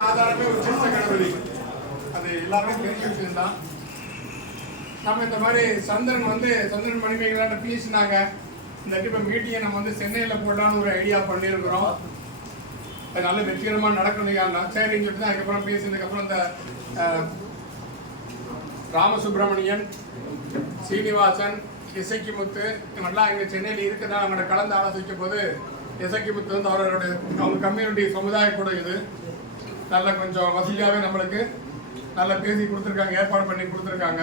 ஆதாரமே ஒரு சின்ன கடவுளி அது எல்லாருமே தெரிஞ்ச விஷயம்தான் நம்ம இந்த மாதிரி சந்திரன் வந்து சந்திரன் மணிமேகலாட்ட பேசினாங்க இந்த இப்போ மீட்டிங்கை நம்ம வந்து சென்னையில் போடலான்னு ஒரு ஐடியா பண்ணியிருக்கிறோம். அது நல்ல வெற்றிகரமாக நடக்கணும் சரின்னு சொல்லிட்டு தான் அதுக்கப்புறம் பேசினதுக்கப்புறம் இந்த ராமசுப்ரமணியன் சீனிவாசன் இசக்கிமுத்து இவங்கெல்லாம் இங்கே சென்னையில் இருக்குதா அவங்களோட கலந்து ஆலோசிக்கும் போது இசக்கிமுத்து வந்து அவரோட அவங்க கம்யூனிட்டி சமுதாய கூட இது. நல்ல கொஞ்சம் வசதியாகவே நம்மளுக்கு நல்லா பேசி கொடுத்துருக்காங்க ஏற்பாடு பண்ணி கொடுத்துருக்காங்க.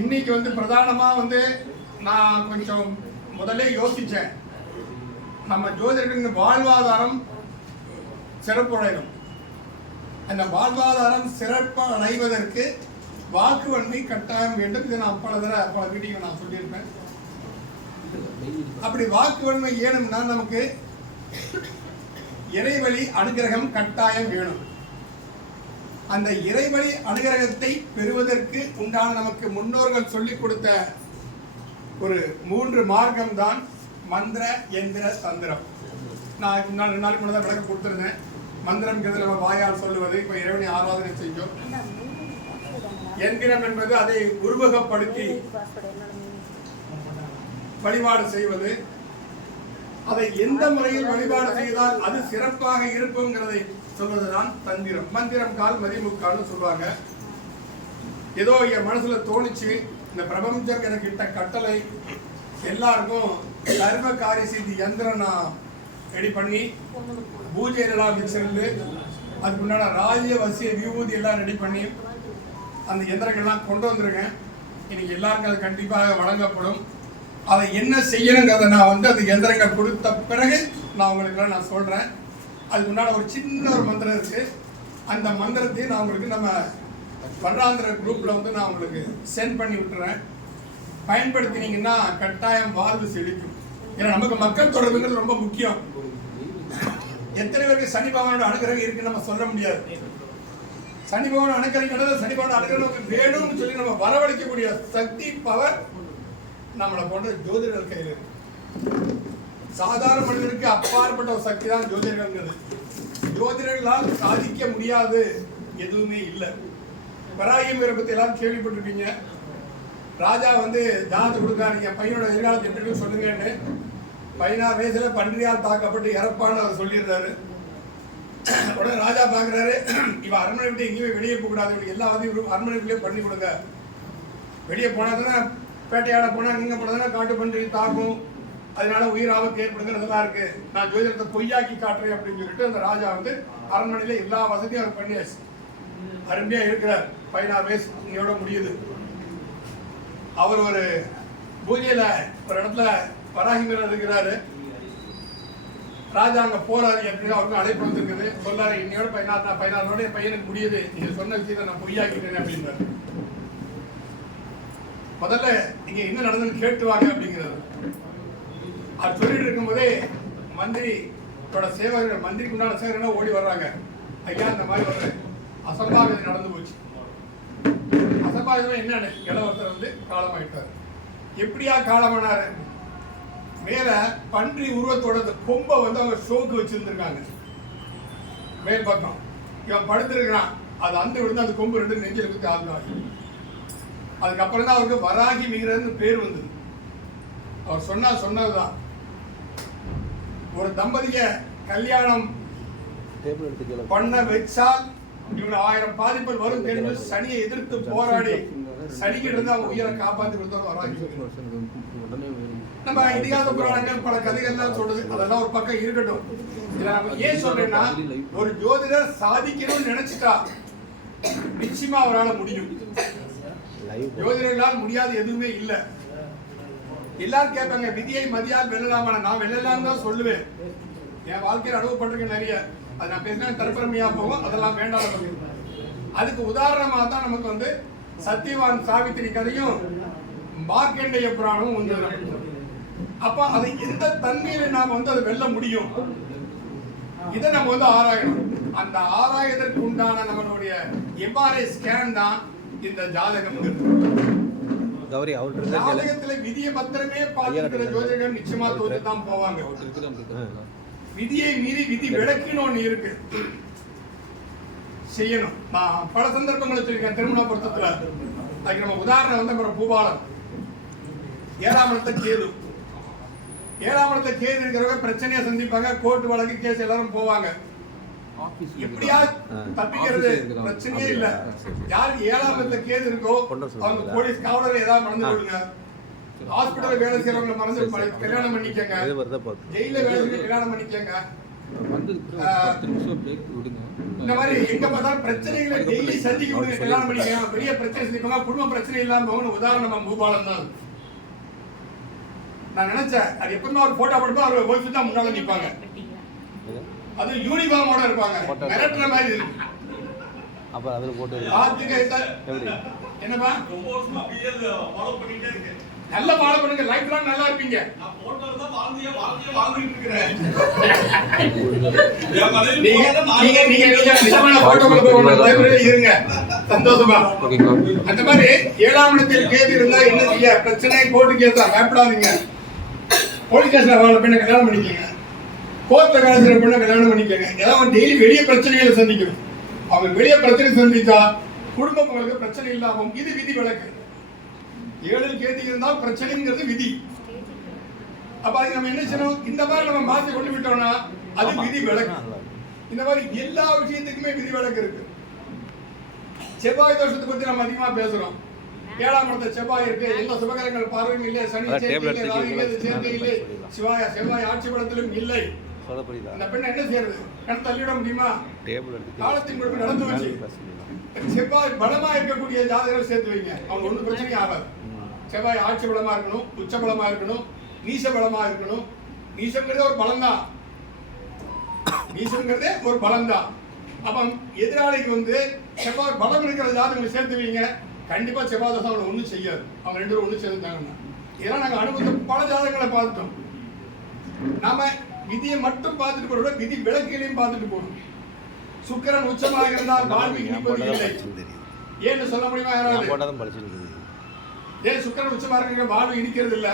இன்னைக்கு வந்து பிரதானமாக வந்து நான் கொஞ்சம் முதல்ல யோசித்தேன் நம்ம ஜோதிடர்களின் வாழ்வாதாரம் சிறப்புடையணும் அந்த வாழ்வாதாரம் சிறப்பாக அடைவதற்கு வாக்கு வன்மை கட்டாயம் வேண்டும். இதை நான் பல தடவை பல வீடியோ நான் சொல்லியிருப்பேன். அப்படி வாக்கு வன்மை ஏணும்னா நமக்கு இறைவழி அனுகிரகம் கட்டாயம் வேணும். அந்த இறைவழி அனுகிரகத்தை பெறுவதற்கு உண்டான நமக்கு முன்னோர்கள் சொல்லிக் கொடுத்த ஒரு மூன்று மார்க்கம் தான் மந்திர எந்திர தந்திரம். நான் இதுக்கு ரெண்டு நாள் முன்னாடி விளக்கம் கொடுத்துருந்தேன். மந்திரம்ங்கிறது நம்ம வாயால் சொல்லுவது. இப்போ இறைவனை ஆராதனை செஞ்சோம். எந்திரம் என்பது அதை உருவகப்படுத்தி வழிபாடு செய்வது. அதை எந்த முறையில் வழிபாடு செய்தால் அது சிறப்பாக இருக்குங்கிறதை சொல்வதுதான் தந்திரம். மந்திரம் கால் மதிமுக்கால்னு சொல்லுவாங்க. ஏதோ என் மனசுல தோணிச்சு இந்த பிரபஞ்சம் எனக்கு இட்ட கட்டளை எல்லாருக்கும் கர்ம காரிய செய்தி யந்திரம் நான் ரெடி பண்ணி பூஜைகளெல்லாம் வச்சிருந்து அதுக்கு முன்னாடி ராஜ்ய வசிய விபூதி எல்லாம் ரெடி பண்ணி அந்த எந்திரங்கள்லாம் கொண்டு வந்திருக்கேன் இன்னைக்கு எல்லாருக்கும் அது கண்டிப்பாக வழங்கப்படும். அதை என்ன செய்யணுங்கிறத நான் வந்து அந்த எந்திரங்கள் கொடுத்த பிறகு நான் உங்களுக்கு நான் சொல்கிறேன் அதுக்கு முன்னாடி ஒரு சின்ன ஒரு மந்திரம் இருக்குது அந்த மந்திரத்தையும் நான் உங்களுக்கு நம்ம வருடாந்திர குரூப்பில் வந்து நான் உங்களுக்கு சென்ட் பண்ணி விட்டுறேன். பயன்படுத்தினீங்கன்னா கட்டாயம் வாழ்வு செழிக்கும். ஏன்னா நமக்கு மக்கள் தொடர்புங்கிறது ரொம்ப முக்கியம். எத்தனை பேருக்கு சனி பகவானோட அனுகிரகம் இருக்குன்னு நம்ம சொல்ல முடியாது. சனி பகவான் அனுகிரகம் சனி பகவான் அனுகிரகம் வேணும்னு சொல்லி நம்ம வரவழைக்கக்கூடிய சக்தி பவர் நம்மளை போன்ற ஜோதிடர்கள் கையில் இருக்கு. சாதாரண மனிதனுக்கு அப்பாற்பட்ட ஒரு சக்தி தான் ஜோதிடர்கள்ங்கிறது. ஜோதிடர்களால் சாதிக்க முடியாது எதுவுமே இல்லை. பராயம் வீரை பத்தி எல்லாரும் கேள்விப்பட்டிருப்பீங்க. ராஜா வந்து ஜாதகத்தை கொடுக்காரு என் பையனோட எதிர்காலத்தை எப்படி சொல்லுங்கன்னு. பதினாறு வயசுல பன்றியால் தாக்கப்பட்டு இறப்பான்னு அவர் சொல்லியிருந்தாரு. உடனே ராஜா பார்க்குறாரு இவன் அரண்மனை விட்டு எங்கேயுமே வெளியே போகக்கூடாது. இவனுக்கு எல்லா இவரும் அரண்மனைக்குள்ளே பண்ணி கொடுங்க. வெளியே போனால் வேட்டையாட பேட்டையாட போனால் நீங்கள் போனதுனா காட்டு பன்றி தாக்கும். அதனால உயிர் ஆபத்து ஏற்படுங்கிறதெல்லாம் இருக்கு. நான் ஜோதிடத்தை பொய்யாக்கி காட்டுறேன் அப்படின்னு சொல்லிட்டு அந்த ராஜா வந்து அரண்மனையில் எல்லா வசதியும் அவர் பண்ணியாச்சு. அருமையாக இருக்கிறார். பதினாறு வயசு இங்கோட முடியுது. அவர் ஒரு பூஜையில் ஒரு இடத்துல வராகி இருக்கிறாரு. ராஜா அங்கே போறாரு அப்படின்னு அவருக்கும் அழைப்பு வந்துருக்குது. சொல்லாரு இன்னையோட பதினாறு நான் பதினாறு என் பையனுக்கு முடியுது. நீங்கள் சொன்ன விஷயத்தை நான் பொய்யாக்கிட்டேன் அப்படின்றாரு. முதல்ல இங்க என்ன நடந்ததுன்னு கேட்டு வாங்க அப்படிங்கிறது. அது சொல்லிட்டு இருக்கும்போதே மந்திரியோட சேவகர்கள் மந்திரிக்கு உண்டான சேவகர்கள் ஓடி வர்றாங்க. ஐயா இந்த மாதிரி வர்ற அசம்பாவிதம் நடந்து போச்சு. அசம்பாவிதம் என்னன்னு இளவரசர் வந்து காலமாயிட்டார். எப்படியா காலமானாரு? மேல பன்றி உருவத்தோட அந்த கொம்பை வந்து அவங்க ஷோக்கு வச்சிருந்துருக்காங்க. மேல் பக்கம். இவன் படுத்திருக்கிறான். அது அந்த விழுந்து அந்த கொம்பு ரெண்டு நெஞ்சில் குத்தி ஆகுனாங்க அதுக்கப்புறம் தான் அவருக்கு வராகி மிகிறன்னு பேர் வந்தது. அவர் சொன்னா சொன்னதுதான். ஒரு தம்பதிய கல்யாணம் பண்ண வச்சால் இவங்க ஆயிரம் பாதிப்புகள் வரும் தெரிஞ்சு சனியை எதிர்த்து போராடி சனிக்கிட்ட இருந்து அவங்க உயிரை காப்பாத்தி கொடுத்தவர் வேணும். நம்ம இதிகாச புராணங்கள் பல கதைகள்லாம் சொல்றது அதெல்லாம் ஒரு பக்கம் இருக்கட்டும். இதை நம்ம ஏன் சொல்றேன்னா ஒரு ஜோதிடர் சாதிக்கணும்னு நினைச்சிட்டா நிச்சயமா அவரால முடியும். ஜோதிடர்களால் முடியாது எதுவுமே இல்லை. எல்லாரும் கேட்பாங்க விதியை மதியால் வெல்லலாமா நான் வெல்லலாம் தான் சொல்லுவேன். என் வாழ்க்கையில் அனுபவப்பட்டிருக்கேன் நிறைய. அது நான் பேசினா தற்பெருமையா போகும். அதெல்லாம் வேண்டாம் அதுக்கு உதாரணமாக தான் நமக்கு வந்து சத்தியவான் சாவித்திரி கதையும் மார்க்கண்டேய புராணமும் உண்டு அப்ப அதை எந்த தன்மையில நாம் வந்து அதை வெல்ல முடியும்? இதை நம்ம வந்து ஆராயணும். அந்த ஆராயதற்கு உண்டான நம்மளுடைய எம்ஆர்ஐ ஸ்கேன் தான் இந்த ஜாதகம். கௌரி இருக்கா ஜாதகத்துல விதியை மாத்திரமே பார்த்துக்கிற ஜோதிடர்கள் நிச்சயமா தோத்து தான் போவாங்க. விதியை மீறி விதி விலக்குன்னு ஒண்ணு இருக்கு. செய்யணும். நான் பல சந்தர்ப்பங்களை சொல்லியிருக்கேன் திருமண பொருத்தத்துல அதுக்கு நம்ம உதாரணம் வந்து அப்புறம் பூபாலன். ஏழாம் இடத்த கேது. ஏழாம் இடத்த கேது இருக்கிறவங்க பிரச்சனையை சந்திப்பாங்க. கோர்ட் வழக்கு கேஸ் எல்லாரும் போவாங்க. தப்பிக்கிறது. பிரச்சனையே இல்ல? யாருக்கு ஏழாம் இடத்துல கேது இருக்கோ அவங்க? போலீஸ் காவலர் ஏதாவது மறந்து ஆ. விடுங்க. ஹாஸ்பிட்டல் வேலை செய்யறவங்க சரி. கல்யாணம் பண்ணிக்கங்க. ஜெயில வேலை செஞ்சு கல்யாணம் பண்ணிக்கங்க. இந்த மாதிரி எங்க பார்த்தாலும் பிரச்சனைகளை டெய்லி சந்திக்க முடியும் கல்யாணம் பண்ணிக்கங்க. பெரிய பிரச்சனை சந்திக்கமா குடும்ப பிரச்சனை இல்லாம போகணும் உதாரணம் பூபாலன் தான். நான் நினைச்சேன். அது எப்பவுமே ஒரு போட்டோ போடுப்பா அவர் ஒய்ஃப் தான் முன்னால நிப்பாங்க. அது யூனிஃபார்மோட இருப்பாங்க. மிரட்டுற மாதிரி இருக்கு. அப்போ அதில் போட்டு எப்படி? என்னப்பா ரொம்ப வருஷமா அப்படியே ஃபாலோ பண்ணிட்டே இருக்கேன். நல்ல ஃபாலோ பண்ணுங்க. லைஃப் லாங் நல்லா இருப்பீங்க. நான் போட்டோ தான் வாழ்ந்தே வாழ்ந்தே வாழ்ந்துட்டு இருக்கிறேன். என் மனைவி நீங்க நீங்க நிஜமான போய் லைப்ரரியில இருங்க. சந்தோஷமா? அந்த மாதிரி ஏழாம் இடத்தில் கேது இருந்தா என்ன செய்ய? பிரச்சனை கோர்ட்டு கேஸ் தான் பயப்படாதீங்க. போலீஸ் ஸ்டேஷன்ல வாழ கல்யாணம் பண்ணிக்கங்க. கோர்ட்ல செய்யற பெண்ணை கல்யாணம் பண்ணிக்கங்க. ஏதாவது டெய்லி வெளிய பிரச்சனைகளை சந்திக்கணும் அவங்க வெளிய பிரச்சனை சந்திச்சா குடும்பம் உங்களுக்கு பிரச்சனை இல்லாம இது விதி விலக்கு ஏழில் கேதி இருந்தால் பிரச்சனைங்கிறது விதி. அப்ப அதுக்கு நம்ம என்ன செய்யணும்? இந்த மாதிரி நம்ம மாத்தி கொண்டு விட்டோம்னா அது விதி விலக்கு இந்த மாதிரி எல்லா விஷயத்துக்குமே விதி விலக்கு இருக்கு. செவ்வாய் தோஷத்தை பத்தி நம்ம அதிகமா பேசுறோம். ஏழாம் இடத்துல செவ்வாய் இருக்கு. எல்லா சுபகரங்கள் பார்வையும் இல்லை. சனி சேர்க்கை இல்லை. சேர்க்கை இல்லை. சிவாய செவ்வாய் ஆட்சி பலத்திலும் இல்லை. சொல்ல புரியுதா அந்த பெண்ணை என்ன செய்யறது? கண் தள்ளிவிட முடியுமா? டேபிள் எடுத்து காலத்தின் கொடுப்பு நடந்து வச்சு செவ்வாய் பலமா இருக்கக்கூடிய ஜாதகங்களை சேர்த்து வைங்க. அவங்க ஒன்றும் பிரச்சனையும் ஆகாது. செவ்வாய் ஆட்சி பலமா இருக்கணும் உச்ச பலமா இருக்கணும் நீச பலமா இருக்கணும். நீசங்கிறதே ஒரு பலம்தான். நீசங்கிறதே ஒரு பலம்தான். அப்ப எதிராளிக்கு வந்து செவ்வாய் பலம் இருக்கிற ஜாதகங்களை சேர்த்து வைங்க. கண்டிப்பா செவ்வாய் தசை அவனை ஒன்றும் செய்யாது. அவங்க ரெண்டு பேரும் ஒன்றும் சேர்ந்துட்டாங்கன்னா. இதெல்லாம் நாங்கள் அனுபவத்தை பல ஜாதகங்களை பார்த்துட்டோம். நாம விதியை மட்டும் பார்த்துட்டு போறோட விதி விளக்குகளையும் பார்த்துட்டு போகணும். சுக்கிரன் உச்சமாக இருந்தால் வாழ்வு இனிப்பது இல்லை. ஏன்னு சொல்ல முடியுமா யாராவது? ஏன் சுக்கிரன் உச்சமா இருக்கிற வாழ்வு இனிக்கிறது இல்ல.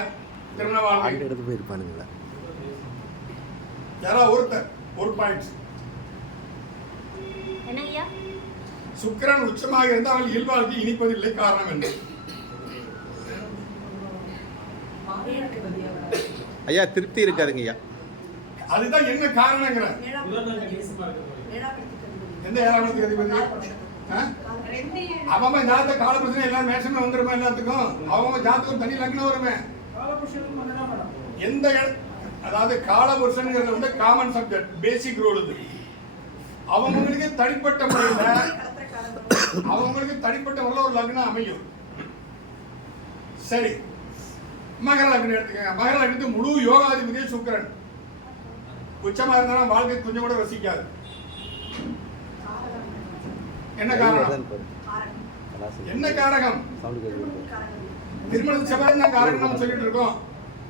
திருமண வாழ்வு. எடுத்து போயிருப்பானுங்களா? யாராவது ஒருத்தர் ஒரு பாயிண்ட் சுக்கிரன் உச்சமாக இருந்தால் அவள் இயல்பாழ்க்கை இனிப்பதில்லை காரணம் என்ன? ஐயா திருப்தி இருக்காதுங்க ஐயா அதுதான் என்ன காரணங்கிற. எந்த ஏழாமத்துக்கு அதிபதி? ஆ? அவன் ஜாதக கால பிரச்சனை எல்லாம் மேஷமே வந்துருமே எல்லாத்துக்கும்? அவங்க ஜாத்துக்கும் தனி லக்னம் வருமே. எந்த இட- அதாவது காலபுருஷன்ங்கிறது வந்து காமன் சப்ஜெக்ட் பேசிக் ரூல் இது. அவங்களுக்கு தனிப்பட்ட முறையில் அவங்களுக்கு தனிப்பட்ட முறையில் ஒரு லக்னம் அமையும். சரி. மகர லக்னம் எடுத்துக்கங்க. மகர லக்னத்துக்கு முழு யோகாதிபதியே சுக்கரன். உச்சமா இருந்தாலும் வாழ்க்கை கொஞ்சம் கூட ரசிக்காது. என்ன காரணம்? என்ன காரகம்? சவுண்டு கேட்குது. திருமண செவ்வாய் தான் காரணம் நம்ம சொல்லிட்டு இருக்கோம்.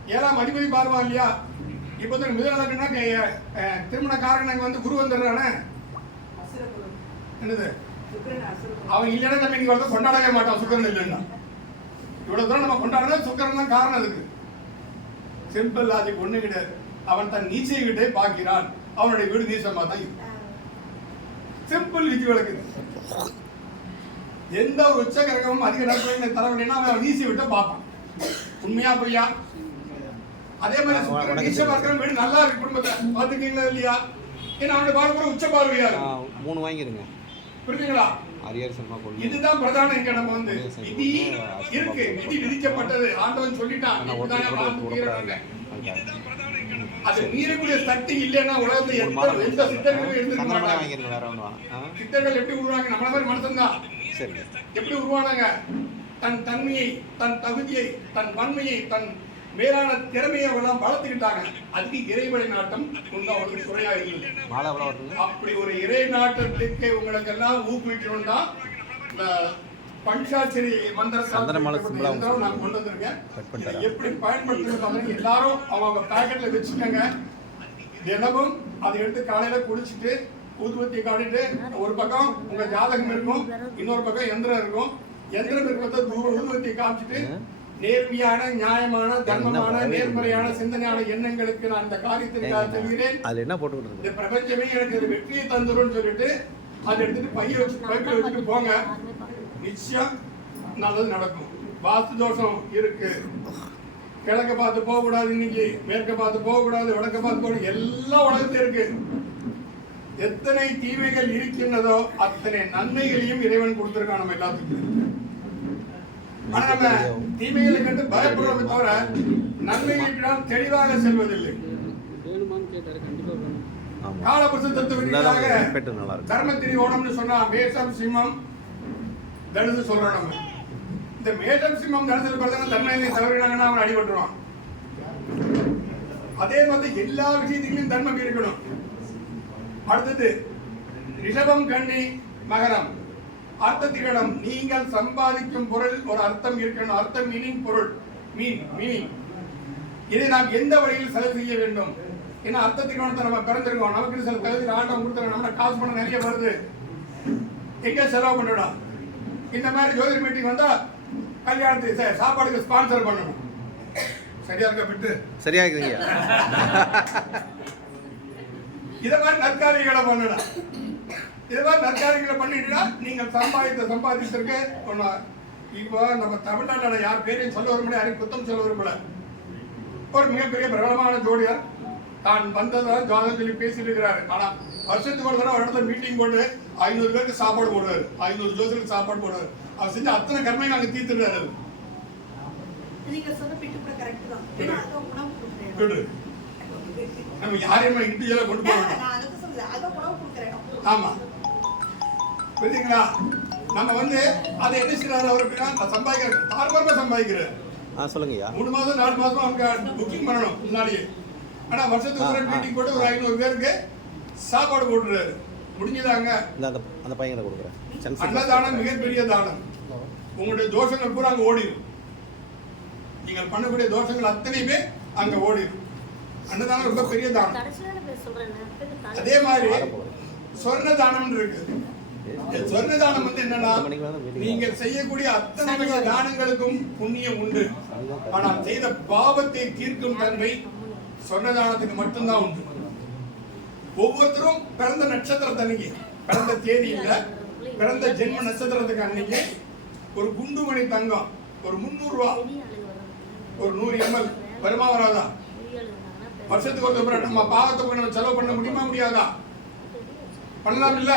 ஏழாம் அதிபதி பார்வா இல்லையா? இப்போ வந்து அஹ், திருமண காரகன் வந்து குரு வந்துடுறானே? என்னது? அவன் இல்லைன்னா நம்ம இன்னைக்கு வந்து கொண்டாடவே மாட்டான் சுக்கரன் இல்லைன்னா. இவ்வளவு தூரம் நம்ம கொண்டாடுறது சுக்கரன் தான் காரணம் அதுக்கு. சிம்பிள் லாஜிக் ஒண்ணு கிடையாது. அவன் தன் நீச்சை விட்டே பார்க்கிறான். அவனுடைய வீடு நீசமா தான் இருக்கு சிம்பிள் விதி விளக்கு. எந்த ஒரு உச்ச கிரகமும் அதிக நாட்கள் தர வேண்டியனா அவன் நீசி விட்டு பார்ப்பான். உண்மையா பொய்யா? அதே மாதிரி சுக்கிரன் நீச்ச பார்க்கிற வீடு நல்லா இருக்கு குடும்பத்தை பார்த்துக்கீங்களா இல்லையா? ஏன்னா அவனுடைய பார்க்கிற உச்ச பார்வையா மூணு வாங்கிருங்க. புரியுதுங்களா இதுதான் பிரதான இங்க நம்ம வந்து விதி இருக்கு. விதி விதிக்கப்பட்டது. ஆண்டவன் சொல்லிட்டான். இதுதானே கூட வாழ்ந்து விடக்கூடாது. தீரணும்னு. அது மீறக்கூடிய சக்தி இல்லைன்னா உலகத்துல எந்த எந்த இருந்திருக்க ஆ சித்தர்கள் எப்படி உருவாங்க? நம்மள மாதிரி மனுஷன்தான். சரி. எப்படி உருவானாங்க? தன் தன்மையை தன் தகுதியை தன் வன்மையை தன் மேலான திறமையை எல்லாம் வளர்த்துக்கிட்டாங்க. அதுக்கு இறைவழி நாட்டம் கொண்டு அவங்களுக்கு குறையா இருந்தது. அப்படி ஒரு இறை நாட்டத்துக்கு உங்களுக்கு எல்லாம் ஊக்குவிக்கணும் பஞ்சாட்சரி மந்திரத்தால் நான் கொண்டு வந்திருக்கேன் எப்படி பயன்படுத்துறது எல்லாரும் அவங்க பாக்கெட்ல வச்சுக்கோங்க. தினமும் அதை எடுத்து காலையில குடிச்சிட்டு ஊதுபத்தி காட்டிட்டு ஒரு பக்கம் உங்க ஜாதகம் இருக்கும் இன்னொரு பக்கம் எந்திரம் இருக்கும். எந்திரம் இருக்கிறத தூரம் ஊதுபத்தி காமிச்சிட்டு நேர்மையான நியாயமான தர்மமான. நேர்மறையான சிந்தனையான எண்ணங்களுக்கு நான் இந்த காரியத்திற்காக செல்கிறேன் அதில் என்ன போட்டுக்கிட்டு இந்த பிரபஞ்சமே எனக்கு வெற்றியை தந்துரும்னு சொல்லிட்டு அதை எடுத்துட்டு பைய வச்சு பைப்பில் வச்சுட்டு போங்க. நிச்சயம் நல்லது நடக்கும். வாஸ்து தோஷம் இருக்கு. கிழக்க பார்த்து போக கூடாது இன்னைக்கு மேற்க பார்த்து போக கூடாது வடக்க பார்த்து போக எல்லாம் உலகத்துல இருக்கு. எத்தனை தீமைகள் இருக்கின்றதோ அத்தனை நன்மைகளையும் இறைவன் கொடுத்திருக்கான் நம்ம எல்லாத்துக்கும். ஆனா நம்ம தீமைகளை கண்டு பயப்படுறோமே தவிர நன்மைகளுக்கு நாம் தெளிவாக செல்வதில்லை. காலபுருஷ தத்துவ தர்மத்திரி ஓணம்னு சொன்னா மேஷம் சிம்மம் தனுசு சொல்றோம் நம்ம. இந்த மேஷம் சிம்மம் தனுசு பிறந்தவங்க தன்மையை தவறினாங்கன்னா அவன் அடிபட்டுருவான் அதே மாதிரி எல்லா விஷயத்திலும் தன்மம் இருக்கணும். அடுத்தது ரிஷபம் கண்ணி மகரம். அர்த்தத்திரிடம் நீங்கள் சம்பாதிக்கும் பொருள் ஒரு அர்த்தம் இருக்கணும். அர்த்தம் மீனிங் பொருள். மீன் மீனிங் இதை நாம் எந்த வழியில் செலவு செய்ய வேண்டும்? ஏன்னா அர்த்த திருமணத்தை நம்ம பிறந்திருக்கோம். நமக்கு சில தகுதி ஆட்டம் கொடுத்துருக்கோம். நம்ம காசு பணம் நிறைய வருது. எங்க செலவு பண்ணிவிடும் இந்த மாதிரி ஜோதிட மீட்டிங் வந்தா கல்யாணத்துக்கு சாப்பாடுக்கு ஸ்பான்சர் பண்ணணும். சரியா இருக்க பிட்டு? சரியா இருக்குங்க இத மாதிரி நற்காரியங்களை பண்ணணும் இத மாதிரி நற்காரியங்களை பண்ணிட்டுனா நீங்கள் சம்பாதித்த சம்பாதித்திருக்க ஒண்ணு இப்போ நம்ம தமிழ்நாட்டில் யார் பேரையும் சொல்ல விரும்பல யாரையும் குத்தம் சொல்ல விரும்பல. ஒரு மிகப்பெரிய பிரபலமான ஜோடியர். தான் வந்ததான் ஜாதகம் சொல்லி பேசிட்டு இருக்கிறாரு ஆனா வருஷத்துக்கு ஒரு தடவை ஒரு இடத்துல மீட்டிங் போட்டு ஐநூறு பேருக்கு சாப்பாடு போடுறாரு ஐநூறு ஜோசியருக்கு சாப்பாடு போடுறாரு அவர் செஞ்ச அத்தனை கர்மையும் அங்க விடு. நம்ம யாரையுமே இண்டிவிஜுவலா கொண்டு போக வேண்டாம். நான் அதுக்கு சொல்லுது அதை உணவு கொடுக்குறேன். ஆமா. புரியுதுங்களா? நம்ம வந்து அதை என்ன செய்யறாரு அவர் அப்படின்னா நான் சம்பாதிக்கிற தார்மரமா சம்பாதிக்கிறார். ஆ சொல்லுங்கய்யா. மூணு மாசம் நாலு மாசம் அவங்க புக்கிங் பண்ணணும் முன்னாடியே. ஆனா வருஷத்துக்கு ஒரு. மீட்டிங் போட்டு ஒரு ஐநூறு பேருக்கு சாப்பாடு போட்டுறாரு. முடிஞ்சதாங்க? அந்த அந்த பையனை கொடுக்குறேன். அன்னதானம் மிகப்பெரிய தானம். உங்களுடைய தோஷங்கள் பூரா அங்க ஓடிடும் நீங்கள் பண்ணக்கூடிய தோஷங்கள் அத்தனையுமே அங்க ஓடிடும் அன்னதானம் ரொம்ப பெரிய தானம். அதே மாதிரி சொர்ண தானம் இருக்கு. இந்த சொர்ண தானம் வந்து என்னன்னா நீங்கள் செய்யக்கூடிய அத்தனை தானங்களுக்கும் புண்ணியம் உண்டு. ஆனால் செய்த பாவத்தை தீர்க்கும் தன்மை சொன்னதானத்துக்கு மட்டும்தான் உண்டு. ஒவ்வொருத்தரும் பிறந்த நட்சத்திரத்தை அன்னைக்கு பிறந்த தேதி இல்ல பிறந்த ஜென்ம நட்சத்திரத்துக்கு அன்னைக்கு ஒரு குண்டு மணி தங்கம் ஒரு முந்நூறு ரூபா ஒரு நூறு எம்எல் வருமா வராதா? வருஷத்துக்கு ஒரு தடவை நம்ம பாவத்தை போய் நம்ம செலவு பண்ண முடியுமா முடியாதா? பண்ணலாம் இல்ல?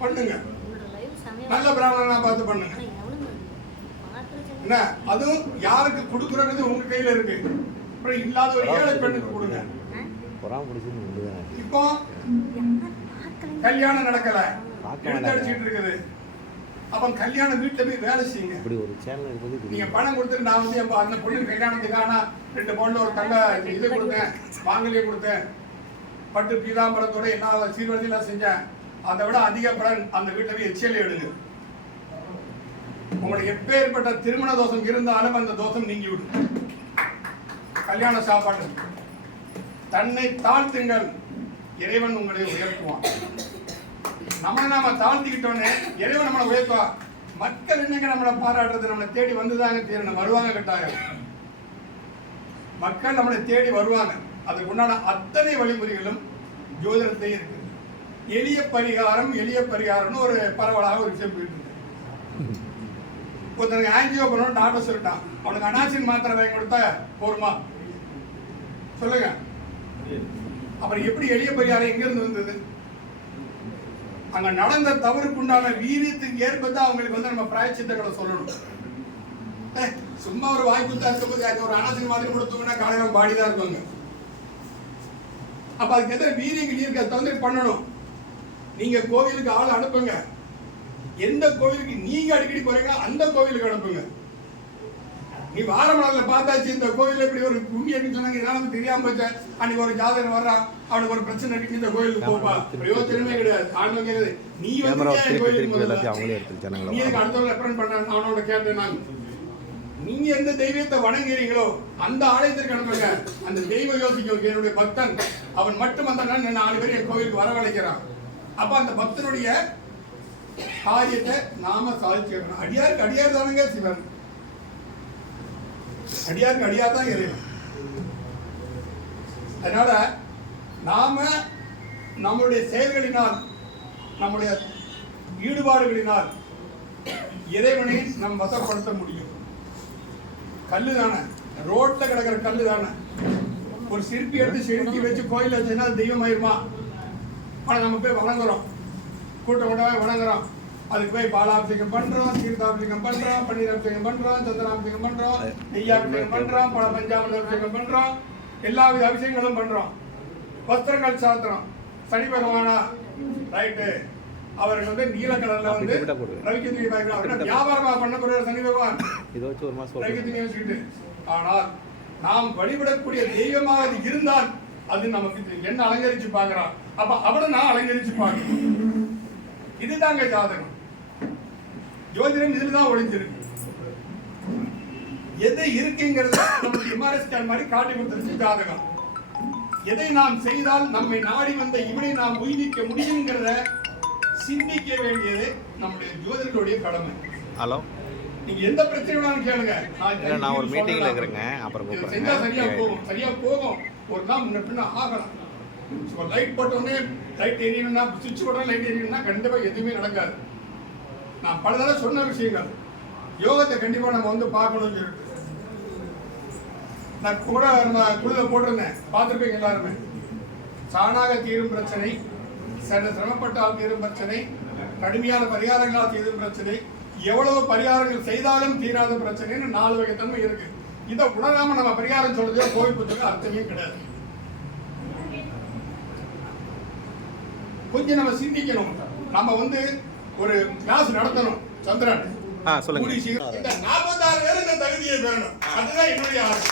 பண்ணுங்க. நல்ல பிராமணனா பார்த்து பண்ணுங்க. என்ன? அதுவும் யாருக்கு கொடுக்குறது உங்க கையில இருக்கு. அப்புறம் இல்லாத ஒரு ஏழை பெண்ணுக்கு கொடுங்க. இப்போ கல்யாணம் நடக்கல. பார்க்க எடுத்து அடிச்சிட்டு இருக்குது. அப்ப கல்யாணம் வீட்டுல போய் வேலை செய்யுங்க. இப்படி ஒரு சேனல் இருக்குது நீங்க இது பணம் கொடுத்துட்டு நான் வந்து என் அந்த பொண்ணு கல்யாணத்துக்கான ரெண்டு பவுன்ல ஒரு தங்க இது கொடுத்தேன் மாங்கல்யம் கொடுத்தேன். பட்டு பீதாம்பரத்தோட என்ன சீர்வரிசையெல்லாம் செஞ்சேன். அதை விட அதிக பலன் அந்த வீட்டுல போய் எச்சியல் எடுங்க. உங்களுக்கு எப்பேற்பட்ட திருமண தோஷம் இருந்தாலும் அந்த தோஷம் நீங்கி விடும். கல்யாண சாப்பாடு. தன்னை தாழ்த்துங்கள். இறைவன் உங்களை உயர்த்துவான். நம்ம நாம தாழ்த்திக்கிட்டோன்னே இறைவன் நம்மளை உயர்த்துவா? மக்கள் என்னங்க நம்மளை பாராட்டுறது நம்மளை தேடி வந்துதாங்க தீரணும். வருவாங்க கட்டாயம். மக்கள் நம்மளை தேடி வருவாங்க. அதுக்கு உண்டான அத்தனை வழிமுறைகளும் ஜோதிடத்தையும் இருக்கு. எளிய பரிகாரம் எளிய பரிகாரம்னு ஒரு பரவலாக ஒரு விஷயம் போயிட்டு இருக்கு. ஒருத்தனுக்கு ஆன்ஜியோ பண்ணணும் டாக்டர் சொல்லிட்டான். அவனுக்கு அனாசின் மாத்திரை வாங்கி கொடுத்தா போருமா? சொல்லுங்க. அப்புறம் எப்படி எளிய பரிகாரம் எங்கிருந்து வந்தது? அங்க நடந்த தவறுக்கு உண்டான வீரியத்துக்கு ஏற்பதான் அவங்களுக்கு வந்து நம்ம பிராய்ச்சித்தங்களை சொல்லணும். சும்மா ஒரு வாய்ப்பு தான் இருக்கும்போது அது ஒரு அனாசின் மாதிரி கொடுத்தோம்னா காலையில் பாடி தான் இருக்குங்க அப்ப அதுக்கு எதிர வீரியங்கள் இருக்க? தகுந்த பண்ணணும். நீங்க கோவிலுக்கு ஆள் அனுப்புங்க. எந்த கோவிலுக்கு நீங்க அடிக்கடி போறீங்களோ அந்த கோவிலுக்கு அனுப்புங்க. நீ வாரமலர்ல பார்த்தாச்சு இந்த கோவில்ல இப்படி ஒரு புண்ணியம் இருக்குன்னு சொன்னாங்க வந்து தெரியாம போச்சு. அன்னைக்கு ஒரு ஜாதகன் வர்றான் அவனுக்கு ஒரு பிரச்சனை இருக்கு இந்த கோயிலுக்கு போப்பா. பிரயோஜனமே கிடையாது. கேக்குது நீ வந்து கோயிலுக்கு நீ அடுத்தவங்க ரெப்ரண்ட் பண்ண அவனோட கேட்டேன் நான். நீங்க எந்த தெய்வத்தை வணங்குறீங்களோ அந்த ஆலயத்திற்கு அனுப்புங்க. அந்த தெய்வம் யோசிக்கும் என்னுடைய பக்தன். அவன் மட்டும் வந்தான நாலு பேர் என் கோவிலுக்கு வரவழைக்கிறான். அப்ப அந்த பக்தனுடைய காரியத்தை நாம சாதிச்சுக்கணும் அடியாருக்கு அடியார் தானுங்க சிவன். அடியாருக்கு அடியார் தான் இறைவன். அதனால நாம நம்முடைய செயல்களினால் நம்முடைய ஈடுபாடுகளினால் இறைவனை நம் வசப்படுத்த முடியும். கல்லு தானே. ரோட்ல கிடக்கிற கல்லு தானே. ஒரு சிற்பி எடுத்து செதுக்கி வச்சு கோயில் வச்சுன்னா தெய்வம் ஆயிருமா ஆனா நம்ம போய் வணங்குறோம். கூட்டம் கூட்டமாக வணங்குறோம். அதுக்கு போய் பாலாபிஷேகம் பண்றோம் தீர்த்தாபிஷேகம் பண்றோம் பன்னீர் அபிஷேகம் பண்றோம் சந்திராபிஷேகம் பண்றோம் நெய்யாபிஷேகம் பண்றோம் பல பஞ்சாமிர்த அபிஷேகம் பண்றோம் எல்லா வித அபிஷேகங்களும் பண்றோம். வஸ்திரங்கள் சாத்துறோம் சனி பகவானா ரைட்டு. அவருக்கு வந்து நீல கலர்ல வந்து. ரவிச்சந்திரி பாய்க்கலாம் வியாபாரமா பண்ண போறாரு சனி பகவான். இதை வச்சு ஒரு மாதம் ரவிச்சந்திரி வச்சுக்கிட்டு ஆனால் நாம் வழிபடக்கூடிய தெய்வமாக அது இருந்தால் அது நமக்கு என்ன அலங்கரிச்சு பார்க்கறான். அப்ப அவனை நான் அலங்கரிச்சு பார்க்கணும். இதுதாங்க ஜாதகம். ஜோதிடம் இதுல தான் ஒளிஞ்சிருக்கு எது இருக்குங்கிறத நமக்கு எம்ஆர்எஸ் ஸ்கேன் மாதிரி காட்டி கொடுத்துருச்சு ஜாதகம். எதை நாம் செய்தால் நம்மை நாடி வந்த இவனை நாம் உயிரிக்க முடியுங்கிறத சிந்திக்க வேண்டியது நம்முடைய ஜோதிடர்களுடைய கடமை. ஹலோ. நீங்க எந்த பிரச்சனை வேணாலும் கேளுங்க. நான் ஒரு சொல்லலாம். இருக்கிறேங்க. அப்புறம் சரியா போகும். சரியா போகும். ஒரு நாள் முன்ன பின்ன ஆகலாம். ஸோ லைட் போட்டோடனே லைட் எரியணும்னா சுவிட்ச் போட்டோம் லைட் எரியணும்னா கண்டிப்பாக எதுவுமே நடக்காது. நான் பல தடவை சொன்ன விஷயங்கள். யோகத்தை கண்டிப்பாக நம்ம வந்து பார்க்கணும்னு சொல்லிட்டு. நான் கூட நம்ம குழுல போட்டிருந்தேன். பார்த்துருப்பீங்க எல்லாருமே. சாணாக தீரும் பிரச்சனை சற்று சிரமப்பட்டால் தீரும் பிரச்சனை கடுமையான பரிகாரங்களால் தீரும் பிரச்சனை எவ்வளவு பரிகாரங்கள் செய்தாலும் தீராத பிரச்சனைன்னு நாலு வகை தன்மை இருக்கு. இதை உணராம நம்ம பரிகாரம் சொல்றதே கோவில் புத்தகம் அர்த்தமே கிடையாது. கொஞ்சம் நம்ம சிந்திக்கணும். நம்ம வந்து ஒரு கிளாஸ் நடத்தணும் சந்திரன். சொல்லுங்க. இந்த நாற்பத்தாறு பேர் இந்த தகுதியை பெறணும். அதுதான் என்னுடைய ஆசை